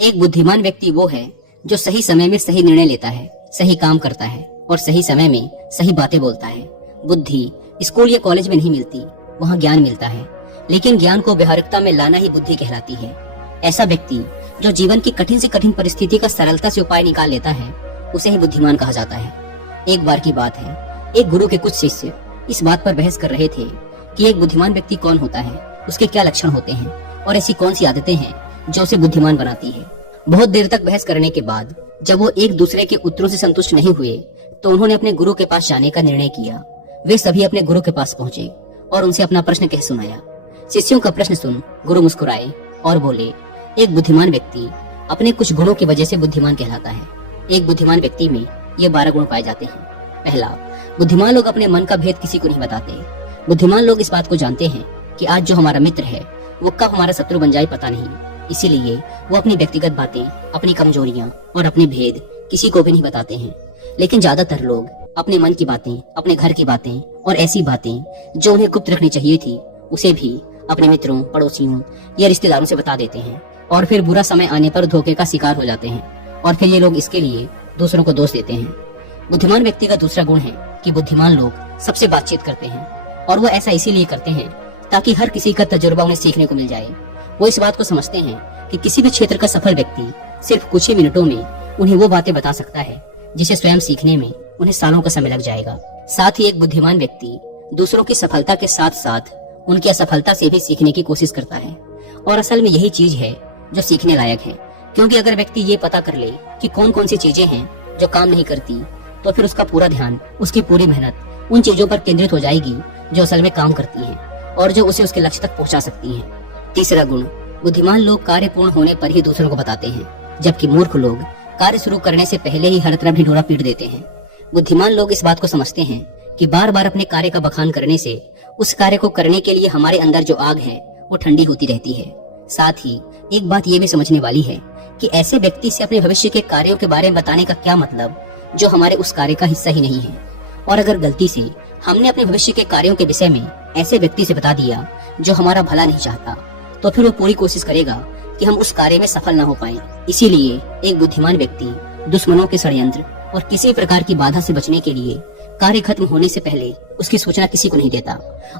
एक बुद्धिमान व्यक्ति वो है जो सही समय में सही निर्णय लेता है, सही काम करता है और सही समय में सही बातें बोलता है। बुद्धि स्कूल या कॉलेज में नहीं मिलती, वहाँ ज्ञान मिलता है, लेकिन ज्ञान को व्यवहारिकता में लाना ही बुद्धि कहलाती है। ऐसा व्यक्ति जो जीवन की कठिन से कठिन परिस्थिति का सरलता से उपाय निकाल लेता है, उसे ही बुद्धिमान कहा जाता है। एक बार की बात है, एक गुरु के कुछ शिष्य इस बात पर बहस कर रहे थे कि एक बुद्धिमान व्यक्ति कौन होता है, उसके क्या लक्षण होते हैं और ऐसी कौन सी आदतें हैं जो उसे बुद्धिमान बनाती है। बहुत देर तक बहस करने के बाद जब वो एक दूसरे के उत्तरों से संतुष्ट नहीं हुए तो उन्होंने अपने गुरु के पास जाने का निर्णय किया। वे सभी अपने गुरु के पास पहुंचे और उनसे अपना प्रश्न कह सुनाया। शिष्यों का प्रश्न सुन गुरु मुस्कुराए और बोले, एक बुद्धिमान व्यक्ति अपने कुछ गुणों की वजह से बुद्धिमान कहलाता है। एक बुद्धिमान व्यक्ति में ये 12 गुण पाए जाते हैं। पहला, बुद्धिमान लोग अपने मन का भेद किसी को नहीं बताते। बुद्धिमान लोग इस बात को जानते हैं कि आज जो हमारा मित्र है वो कब हमारा शत्रु बन जाए पता नहीं, इसीलिए वो अपनी व्यक्तिगत बातें, अपनी कमजोरियां और अपने भेद किसी को भी नहीं बताते हैं। लेकिन ज्यादातर लोग अपने मन की बातें, अपने घर की बातें और ऐसी बातें जो उन्हें गुप्त रखनी चाहिए थी उसे भी अपने मित्रों, पड़ोसियों या रिश्तेदारों से बता देते हैं और फिर बुरा समय आने पर धोखे का शिकार हो जाते हैं और फिर ये लोग इसके लिए दूसरों को दोष देते हैं। बुद्धिमान व्यक्ति का दूसरा गुण है कि बुद्धिमान लोग सबसे बातचीत करते हैं और वो ऐसा इसीलिए करते हैं ताकि हर किसी का तजुर्बा उन्हें सीखने को मिल जाए। वो इस बात को समझते हैं कि किसी भी क्षेत्र का सफल व्यक्ति सिर्फ कुछ ही मिनटों में उन्हें वो बातें बता सकता है जिसे स्वयं सीखने में उन्हें सालों का समय लग जाएगा। साथ ही एक बुद्धिमान व्यक्ति दूसरों की सफलता के साथ साथ उनकी असफलता से भी सीखने की कोशिश करता है और असल में यही चीज है जो सीखने लायक है, क्योंकि अगर व्यक्ति ये पता कर ले कि कौन कौन सी चीजें हैं जो काम नहीं करती तो फिर उसका पूरा ध्यान, उसकी पूरी मेहनत उन चीजों पर केंद्रित हो जाएगी जो असल में काम करती हैं और जो उसे उसके लक्ष्य तक पहुंचा सकती हैं। तीसरा गुण, बुद्धिमान लोग कार्य पूर्ण होने पर ही दूसरों को बताते हैं, जबकि मूर्ख लोग कार्य शुरू करने से पहले ही हर तरफ ढिंढोरा पीट देते हैं। बुद्धिमान लोग इस बात को समझते हैं कि बार बार अपने कार्य का बखान करने से उस कार्य को करने के लिए हमारे अंदर जो आग है वो ठंडी होती रहती है। साथ ही एक बात ये भी समझने वाली है कि ऐसे व्यक्ति से अपने भविष्य के कार्यों के बारे में बताने का क्या मतलब जो हमारे उस कार्य का हिस्सा ही नहीं है। और अगर गलती से हमने अपने भविष्य के कार्यों के विषय में ऐसे व्यक्ति से बता दिया जो हमारा भला नहीं चाहता, तो फिर वो पूरी कोशिश करेगा कि हम उस कार्य में सफल न हो पाए। इसीलिए एक बुद्धिमान व्यक्ति दुश्मनों के षड्यंत्र और किसी प्रकार की बाधा से बचने के लिए कार्य खत्म होने से पहले उसकी सूचना किसी को नहीं देता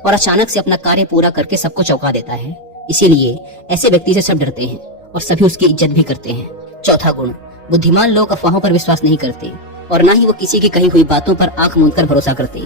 और अचानक से अपना कार्य पूरा करके सबको चौंका देता है। इसीलिए ऐसे व्यक्ति से सब डरते हैं और सभी उसकी इज्जत भी करते हैं। चौथा गुण, बुद्धिमान लोग अफवाहों पर विश्वास नहीं करते और न ही वो किसी की कही हुई बातों पर आंख मूंदकर भरोसा करते।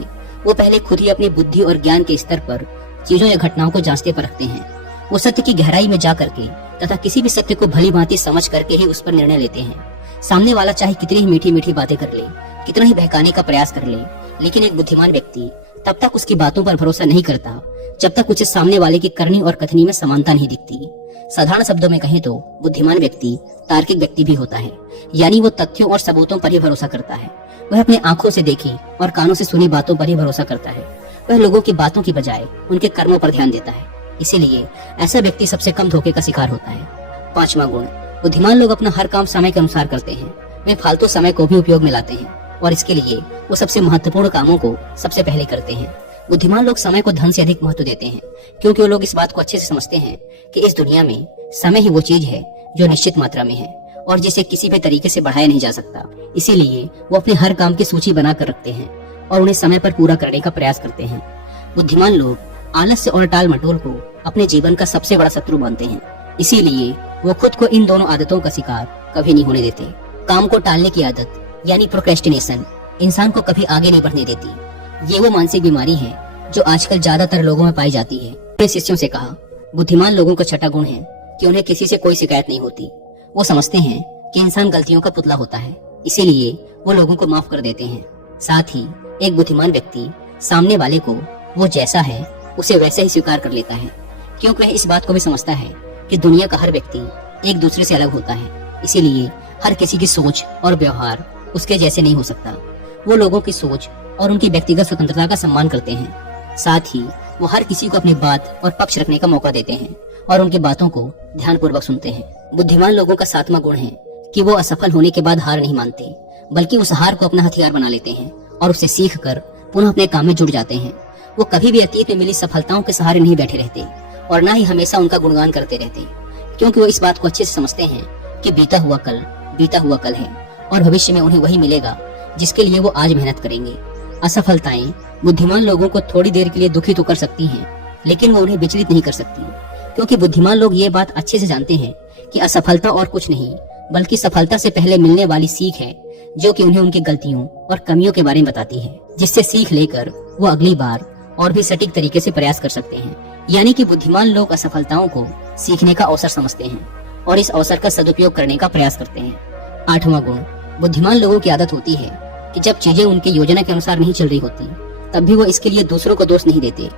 वो पहले खुद ही अपनी बुद्धि और ज्ञान के स्तर पर चीजों या घटनाओं को जांचते परखते हैं। वो सत्य की गहराई में जा करके तथा किसी भी सत्य को भली भांति समझ करके ही उस पर निर्णय लेते हैं। सामने वाला चाहे कितनी ही मीठी मीठी बातें कर ले, कितना ही बहकाने का प्रयास कर ले, लेकिन एक बुद्धिमान व्यक्ति तब तक उसकी बातों पर भरोसा नहीं करता जब तक उसे सामने वाले की करनी और कथनी में समानता नहीं दिखती। साधारण शब्दों में कहें तो बुद्धिमान व्यक्ति तार्किक व्यक्ति भी होता है, यानी वो तथ्यों और सबूतों पर ही भरोसा करता है। वह अपने आंखों से देखी और कानों से सुनी बातों पर ही भरोसा करता है। वह लोगों की बातों की बजाय उनके कर्मों पर ध्यान देता है। इसीलिए ऐसा व्यक्ति सबसे कम धोखे का शिकार होता है। पांचवा गुण, बुद्धिमान लोग अपना हर काम समय के अनुसार करते हैं। वे फालतू समय को भी उपयोग में लाते हैं और इसके लिए वो सबसे महत्वपूर्ण कामों को सबसे पहले करते हैं। बुद्धिमान लोग समय को धन से अधिक महत्व देते हैं, क्योंकि वो लोग इस बात को अच्छे से समझते हैं कि इस दुनिया में समय ही वो चीज है जो निश्चित मात्रा में है और जिसे किसी भी तरीके से बढ़ाया नहीं जा सकता। इसीलिए वो अपने हर काम की सूची बना कर रखते हैं और उन्हें समय पर पूरा करने का प्रयास करते हैं। बुद्धिमान लोग आलस्य और टाल मटोल को अपने जीवन का सबसे बड़ा शत्रु मानते हैं। इसीलिए वो खुद को इन दोनों आदतों का शिकार कभी नहीं होने देते। काम को टालने की आदत यानी प्रोक्रेस्टिनेशन इंसान को कभी आगे नहीं बढ़ने देती। ये वो मानसिक बीमारी है जो आजकल ज्यादातर लोगों में पाई जाती है। अपने शिष्यों से कहा, बुद्धिमान लोगों का छठा गुण है कि उन्हें किसी से कोई शिकायत नहीं होती। वो समझते हैं कि इंसान गलतियों का पुतला होता है, इसीलिए वो लोगों को माफ कर देते हैं। साथ ही एक बुद्धिमान व्यक्ति सामने वाले को वो जैसा है उसे वैसे ही स्वीकार कर लेता है, क्योंकि वह इस बात को भी समझता है कि दुनिया का हर व्यक्ति एक दूसरे से अलग होता है। इसीलिए हर किसी की सोच और व्यवहार उसके जैसे नहीं हो सकता। वो लोगों की सोच और उनकी व्यक्तिगत स्वतंत्रता का सम्मान करते हैं। साथ ही वो हर किसी को अपनी बात और पक्ष रखने का मौका देते हैं और उनकी बातों को ध्यानपूर्वक सुनते हैं। बुद्धिमान लोगों का सातवां गुण है कि वो असफल होने के बाद हार नहीं मानते, बल्कि उस हार को अपना हथियार बना लेते हैं और उसे सीख कर पुनः अपने काम में जुट जाते हैं। वो कभी भी अतीत में मिली सफलताओं के सहारे नहीं बैठे रहते और न ही हमेशा उनका गुणगान करते रहते, क्योंकि वो इस बात को अच्छे से समझते हैं कि बीता हुआ कल है और भविष्य में उन्हें वही मिलेगा जिसके लिए वो आज मेहनत करेंगे। असफलताएं बुद्धिमान लोगों को थोड़ी देर के लिए दुखी तो कर सकती हैं, लेकिन वो उन्हें विचलित नहीं कर सकती, क्योंकि बुद्धिमान लोग ये बात अच्छे से जानते हैं कि असफलता और कुछ नहीं बल्कि सफलता से पहले मिलने वाली सीख है, जो कि उन्हें उनकी गलतियों और कमियों के बारे में बताती है, जिससे सीख लेकर वो अगली बार और भी सटीक तरीके से प्रयास कर सकते हैं। यानी कि बुद्धिमान लोग असफलताओं को सीखने का अवसर समझते हैं और इस अवसर का सदुपयोग करने का प्रयास करते हैं। 8वां गुण, बुद्धिमान लोगों की आदत होती है कि जब चीजें उनके योजना के अनुसार नहीं चल रही होती, तब भी वो इसके लिए दूसरों को दोष नहीं देते,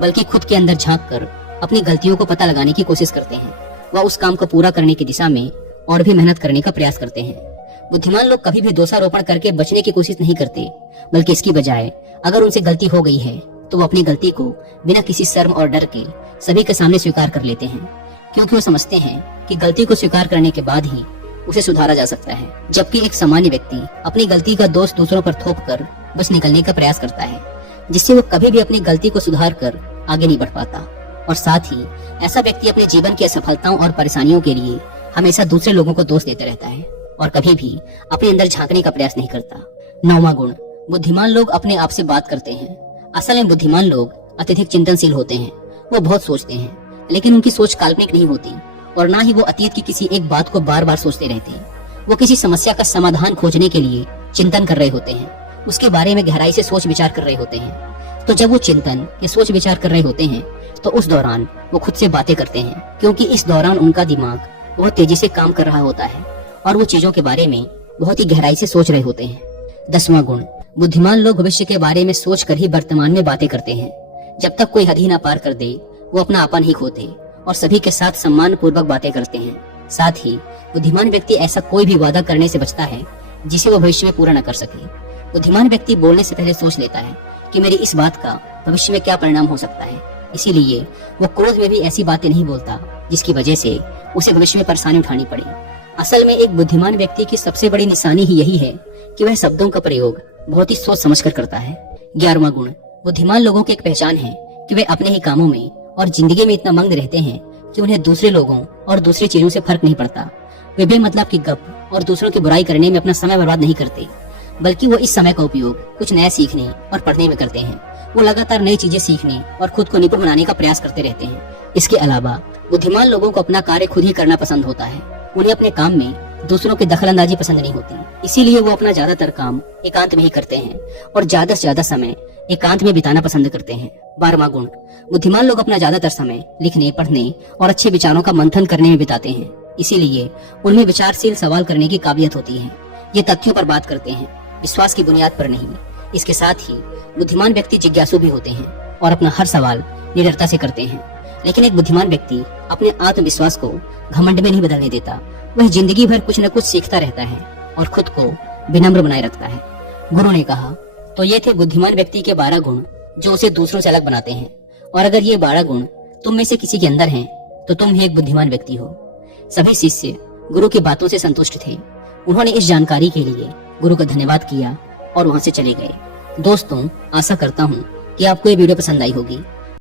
बल्कि खुद के अंदर झांक कर अपनी गलतियों को पता लगाने की कोशिश करते हैं। वह उस काम को पूरा करने की दिशा में और भी मेहनत करने का प्रयास करते हैं। बुद्धिमान लोग कभी भी दोषारोपण करके बचने की कोशिश नहीं करते, बल्कि इसकी बजाय अगर उनसे गलती हो गई है तो वो अपनी गलती को बिना किसी शर्म और डर के सभी के सामने स्वीकार कर लेते हैं, क्योंकि वो समझते हैं कि गलती को स्वीकार करने के बाद ही उसे सुधारा जा सकता है। जबकि एक सामान्य व्यक्ति अपनी गलती का दोष दूसरों पर थोप कर बच निकलने का प्रयास करता है, जिससे वो कभी भी अपनी गलती को सुधार कर आगे नहीं बढ़ पाता। और साथ ही ऐसा व्यक्ति अपने जीवन की असफलताओं और परेशानियों के लिए हमेशा दूसरे लोगों को दोष देते रहता है और कभी भी अपने अंदर झांकने का प्रयास नहीं करता। 9वां गुण, बुद्धिमान लोग अपने आप से बात करते हैं। असल में बुद्धिमान लोग अत्यधिक चिंतनशील होते हैं। वो बहुत सोचते हैं, लेकिन उनकी सोच काल्पनिक नहीं होती और ना ही वो अतीत की किसी एक बात को बार बार सोचते रहते हैं। वो किसी समस्या का समाधान खोजने के लिए चिंतन कर रहे होते हैं, उसके बारे में गहराई से सोच विचार कर रहे होते हैं। तो जब वो चिंतन या सोच विचार कर रहे होते हैं तो उस दौरान वो खुद से बातें करते हैं, क्योंकि इस दौरान उनका दिमाग बहुत तेजी से काम कर रहा होता है और वो चीजों के बारे में बहुत ही गहराई से सोच रहे होते हैं। 10वां गुण, बुद्धिमान लोग भविष्य के बारे में सोच कर ही वर्तमान में बातें करते हैं। जब तक कोई हद ही ना पार कर दे, वो अपना आपन ही खोते और सभी के साथ सम्मान पूर्वक बातें करते हैं। साथ ही बुद्धिमान व्यक्ति ऐसा कोई भी वादा करने से बचता है जिसे वो भविष्य में पूरा न कर सके। बुद्धिमान व्यक्ति बोलने से पहले सोच लेता है कि मेरी इस बात का भविष्य में क्या परिणाम हो सकता है, इसीलिए वो क्रोध में भी ऐसी बातें नहीं बोलता जिसकी वजह से उसे भविष्य में परेशानी उठानी पड़े। असल में एक बुद्धिमान व्यक्ति की सबसे बड़ी निशानी ही यही है कि वह शब्दों का प्रयोग बहुत ही सोच समझ कर करता है। 11वां गुण, बुद्धिमान लोगों की एक पहचान है कि वे अपने ही कामों में और जिंदगी में इतना मग्न रहते हैं कि उन्हें दूसरे लोगों और दूसरी चीजों से फर्क नहीं पड़ता। वे बेमतलब की गप और दूसरों की बुराई करने में अपना समय बर्बाद नहीं करते, बल्कि वो इस समय का उपयोग कुछ नया सीखने और पढ़ने में करते हैं। वो लगातार नई चीजें सीखने और खुद को निपुण बनाने का प्रयास करते रहते हैं। इसके अलावा बुद्धिमान लोगों को अपना कार्य खुद ही करना पसंद होता है। उन्हें अपने काम में दूसरों की दखलंदाजी पसंद नहीं होती, इसीलिए वो अपना ज्यादातर काम एकांत में ही करते हैं और ज्यादा से ज्यादा समय एकांत में बिताना पसंद करते हैं। 12वां गुण, बुद्धिमान लोग अपना ज्यादातर समय लिखने, पढ़ने और अच्छे विचारों का मंथन करने में बिताते हैं, इसीलिए उनमें विचारशील सवाल करने की काबिलियत होती है। ये तथ्यों पर बात करते हैं, विश्वास की बुनियाद पर नहीं। इसके साथ ही बुद्धिमान व्यक्ति जिज्ञासु भी होते हैं और अपना हर सवाल निडरता से करते हैं। लेकिन एक बुद्धिमान व्यक्ति अपने आत्मविश्वास को घमंड में नहीं बदलने देता। वह जिंदगी भर कुछ न कुछ सीखता रहता है और खुद को विनम्र बनाए रखता है। गुरु ने कहा, तो ये थे बुद्धिमान व्यक्ति के 12 गुण जो उसे दूसरों से अलग बनाते हैं। और अगर ये 12 गुण तुम में से किसी के अंदर हैं, तो तुम ही एक बुद्धिमान व्यक्ति हो। सभी शिष्य गुरु की बातों से संतुष्ट थे। उन्होंने इस जानकारी के लिए गुरु का धन्यवाद किया और वहां से चले गए। दोस्तों, आशा करता हूँ कि आपको ये वीडियो पसंद आई होगी।